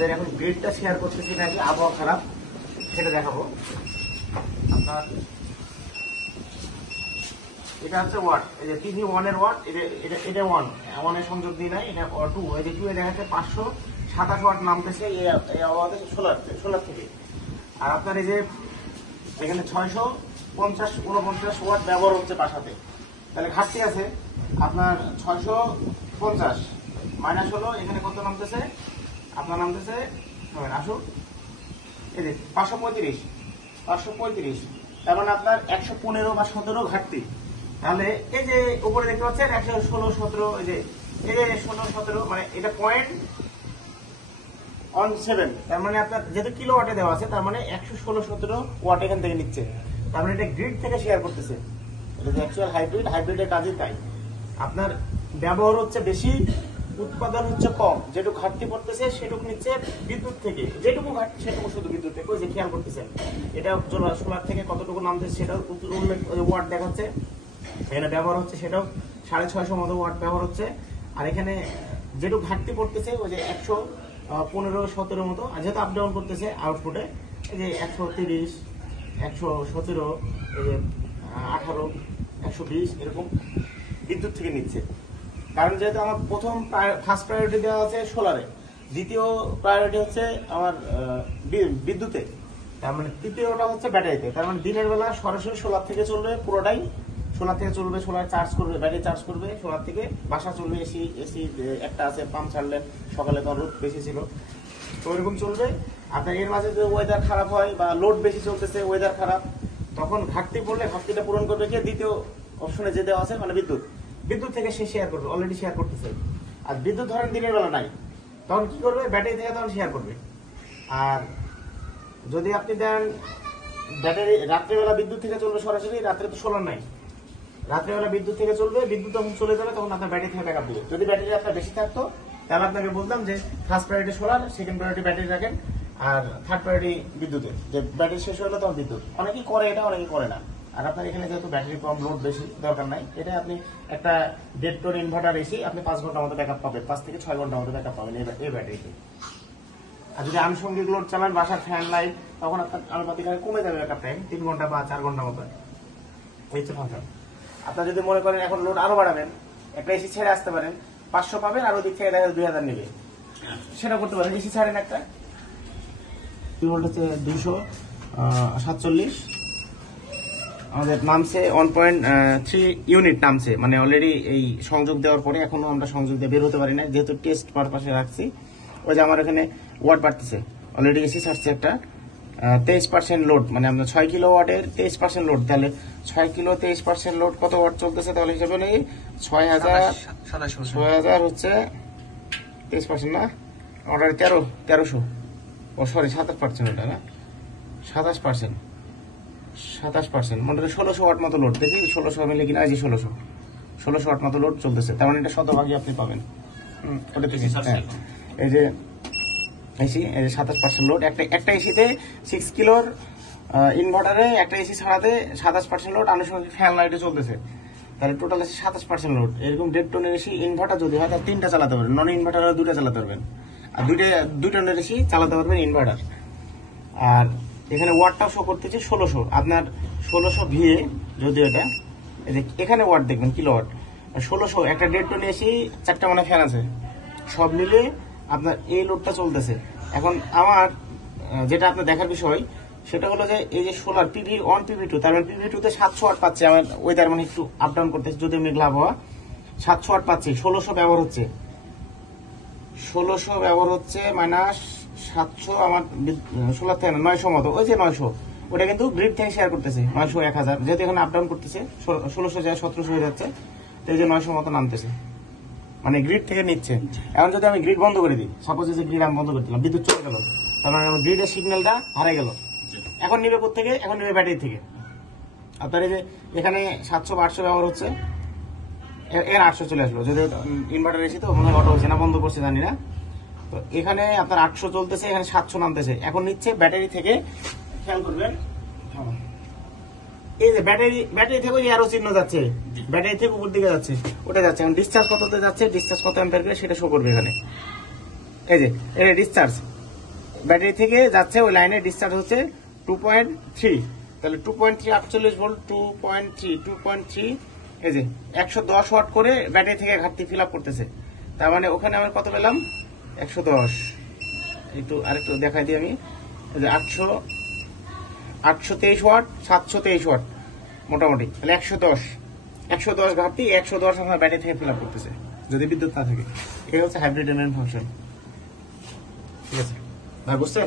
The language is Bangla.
আমাদের এখন গ্রিডটা শেয়ার করতেছি নাকি আবহাওয়া খারাপ সেটা দেখাবো। আপনার এটা হচ্ছে ওয়াট, এই যে টিভি 1 এর ওয়াট, এটা 1 এর সংযোগ দিয়ে নাই, এটা 2, এই যে 2 এ দেখাচ্ছে 527 ওয়াট নামতেছে এই আবহাওয়াতে সোলার থেকে। আর আপনার এই যে এখানে 649 ওয়াট ব্যবহার হচ্ছে বাসাতে, তাহলে ঘাটতি আছে আপনার 650 মাইনাস হলো এখানে কত নামতেছে, আপনার নামতেছে আসুন এই যে 535, তার মানে আপনার 115 বা 17 ঘাটতি। তাহলে এই যে উপরে দেখতে পাচ্ছেন 116, 17, এই যে 16, 17, মানে এটা 0.17, তার মানে আপনার যেহেতু কিলো ওয়াটে দেওয়া আছে তার মানে 116, 17 ওয়াট এখান থেকে নিচ্ছে, তার মানে এটা গ্রিড থেকে শেয়ার করতেছে। এটা যে অ্যাকচুয়াল হাইব্রিডের কাজই তাই, আপনার ব্যবহার হচ্ছে বেশি, উৎপাদন হচ্ছে কম, যেটুকু ঘাটতি পড়তেছে সেটুকু নিচ্ছে বিদ্যুৎ থেকে, যেটুকু ঘাটতি সেটুকু শুধু বিদ্যুৎ থেকে, ওই যে খেয়াল করতেছেন এটা সোলার থেকে কতটুকু নামতেছে সেটাও ওয়াট দেখাচ্ছে, এখানে ব্যবহার হচ্ছে সেটাও 650 মতো ওয়াট ব্যবহার হচ্ছে। আর এখানে যেটুকু ঘাটতি পড়তেছে ওই যে 115, 17 মতো, আর যেহেতু আপ ডাউন করতেছে আউটপুটে এই যে 130, 117, এই যে 18, 120 এরকম বিদ্যুৎ থেকে নিচ্ছে। কারণ যেহেতু আমার ফার্স্ট প্রায়োরিটি দেওয়া আছে সোলারে, দ্বিতীয় প্রায়োরিটি হচ্ছে আমার বিদ্যুতে, তার মানে তৃতীয়টা হচ্ছে ব্যাটারিতে। তার মানে দিনের বেলা সরাসরি সোলার থেকে চলবে, পুরোটাই সোলার থেকে চলবে, সোলার চার্জ করবে, ব্যাটারি চার্জ করবে সোলার থেকে, বাসা চলবে, এসি একটা আছে, পাম্প ছাড়লেন, সকালে তো রোদ বেশি ছিল, তো ওইরকম চলবে। আপনার এর মাঝে যদি ওয়েদার খারাপ হয় বা লোড বেশি চলতেছে, ওয়েদার খারাপ, তখন ঘাটতি পড়লে ঘাটতিটা পূরণ করবে কি দ্বিতীয় অপশনে যে দেওয়া আছে, মানে বিদ্যুৎ থেকে সে শেয়ার করবে, অলরেডি শেয়ার করতেছে। আর বিদ্যুৎ ধরেন দিনের বেলা নাই, তখন কি করবে, ব্যাটারি থেকে তখন শেয়ার করবে। আর যদি আপনি দেন ব্যাটারি রাত্রেবেলা বিদ্যুৎ থেকে চলবে সরাসরি, রাত্রে তো সোলার নাই, রাত্রেবেলা বিদ্যুৎ থেকে চলবে, বিদ্যুৎ যখন চলে যাবে তখন আপনার ব্যাটারি থেকে ব্যাকআপ দিবে। যদি ব্যাটারি আপনার বেশি থাকতো তাহলে আপনাকে বলতাম যে first priority solar, second priority battery রাখেন, আর থার্ড প্রায়োরিটি বিদ্যুতের, যে ব্যাটারি শেষ হলে তখন বিদ্যুৎ। অনেকেই করে এটা, অনেকেই করে না। আর আপনার এখানে যেহেতু ব্যাটারি কম, লোড বেশি, দরকার নাই, এটা আপনি একটা 1.5 টন ইনভার্টার এসি আপনি 5 ঘন্টার মতো ব্যাকআপ পাবেন, 5 থেকে 6 ঘন্টার মতো ব্যাকআপ পাবেন এই ব্যাটারিতে। আর যদি আনুষঙ্গিক লোড চালান, বাসার ফ্যান লাইট, তখন আপনার আনুপাতিকভাবে কমে যাবে ব্যাকআপ টাইম, 3 ঘন্টা বা 4 ঘন্টার মতো। এই হচ্ছে ফাংশন। আপনার যদি মনে করেন এখন লোড আরো বাড়াবেন, একটা এসি ছেড়ে আসতে পারেন, 500 পাবেন, আর ওদিক থেকে দেখা 2000 নেবে, সেটা করতে পারেন। এসি ছাড়েন একটা, হচ্ছে 247, আমাদের নামছে 1.3 ইউনিট নামছে, মানে অলরেডি এই সংযোগ দেওয়ার পরে এখনো আমরা সংযোগ দিয়ে বের হতে পারি না, যেহেতু টেস্ট পারপাসে রাখছি। ওই যে আমার এখানে ওয়াট বাড়তেছে, অলরেডি এসি ছাড়ছে একটা 23% লোড, মানে আমরা 6 কিলো ওয়াটের 23% লোড, তাহলে 6 কিলো 23% লোড কত ওয়াট চলতেছে, তাহলে হিসাবে নেই 6000 হচ্ছে 23% না, ওটা 1300, ও সরি 27%, ওটা না 27%, মনে হয় 1600 ওয়াট মতো লোড, দেখি 1600 মিলে কিনা, এই যে 1600 ওয়াট মতো লোড চলতেছে, তার মানে এটা শতভাগই আপনি পাবেন। ওটা থেকে এই যে এসি, এই যে 27% লোড, একটা এসিতে 6 কিলোর ইনভার্টারে একটা এসি ছাড়াতে 27% লোড, আনুষঙ্গিক ফ্যান লাইটে চলতেছে, তাহলে টোটাল আছে 27% লোড। এরকম 1.5 টনের এসি ইনভার্টার যদি হয় তাহলে 3টা চালাতে পারবেন, নন ইনভার্টার 2টা চালাতে পারবেন, আর 2 টনের এসি চালাতে পারবেন ইনভার্টার। আর এখানে ওয়াটটাও শো করতেছে 1600, আপনার 1600 ভিএ, যদি এটা এই যে এখানে ওয়াট দেখবেন কিলো ওয়াট, 1600, একটা 1.5 টন এসি, 4টা মানে ফ্যান আছে, সব মিলে আপনার এই লোডটা চলতেছে। এখন আমার যেটা আপনার দেখার বিষয় সেটা হলো যে এই যে সোলার PV1, PV2, তার মানে PV2-তে 700 ওয়াট পাচ্ছে, আমার ওয়েদার মানে একটু আপ ডাউন করতেছে, যদি মেঘলা আবহাওয়া, 700 ওয়াট পাচ্ছি, 1600 ব্যবহার হচ্ছে, মাইনাস 700 আমার সোলার থেকে 900 মতো, ওই যে 900, ওটা কিন্তু গ্রিড থেকে শেয়ার করতেছে, 900, 1000, যেহেতু এখানে আপ ডাউন করতেছে, 1600 যায় 1700 হয়ে যাচ্ছে, তো এই যে 900 মতো নামতেছে, মানে গ্রিড থেকে নিচ্ছে। এখন যদি আমি গ্রিড বন্ধ করে দিই, সাপোজ যে গ্রিড আমি বন্ধ করে দিলাম, বিদ্যুৎ চলে গেল, তার মানে আমার গ্রিডের সিগন্যালটা হারিয়ে গেল, এখন নিবে কোথেকে, এখন নিবে ব্যাটারি থেকে। আপনার এই যে এখানে 700 বা 800 ব্যবহার হচ্ছে, এর 800 চলে আসলো, যদি ইনভার্টার এসে তো মনে হয় অটো হচ্ছে না, বন্ধ করছে জানি না, তো এখানে আপনার 800 চলতেছে, এখানে 700 নামতেছে, এখন নিচ্ছে ব্যাটারি থেকে, খেয়াল করবেন এই যে ব্যাটারি থেকে আরো চিহ্ন যাচ্ছে, ব্যাটারি থেকে উপর দিকে যাচ্ছে, ওটা যাচ্ছে, এখন ডিসচার্জ কততে যাচ্ছে, ডিসচার্জ কত অ্যাম্পিয়ার করে সেটা শো করবে এখানে, এই যে এটা ডিসচার্জ ব্যাটারি থেকে যাচ্ছে ওই লাইনে ডিসচার্জ হচ্ছে 2.3, তাহলে 2.3 48 ভোল্ট 2.3 এই যে 110 ওয়াট করে ব্যাটারি থেকে ঘাটতি ফিল আপ করতেছে। তার মানে ওখানে আমি কত পেলাম 110, একটু আরেকটু দেখাই দিই আমি, এই যে 823 ওয়াট 723 ওয়াট মোটামুটি, তাহলে 110 ঘাটতি 110 আপনার ব্যাটারি থেকে ফিল আপ করতেছে যদি বিদ্যুৎ না থাকে। এই হচ্ছে হাইব্রিড এনএন ফাংশন। ঠিক আছে ভাই, বুঝছেন?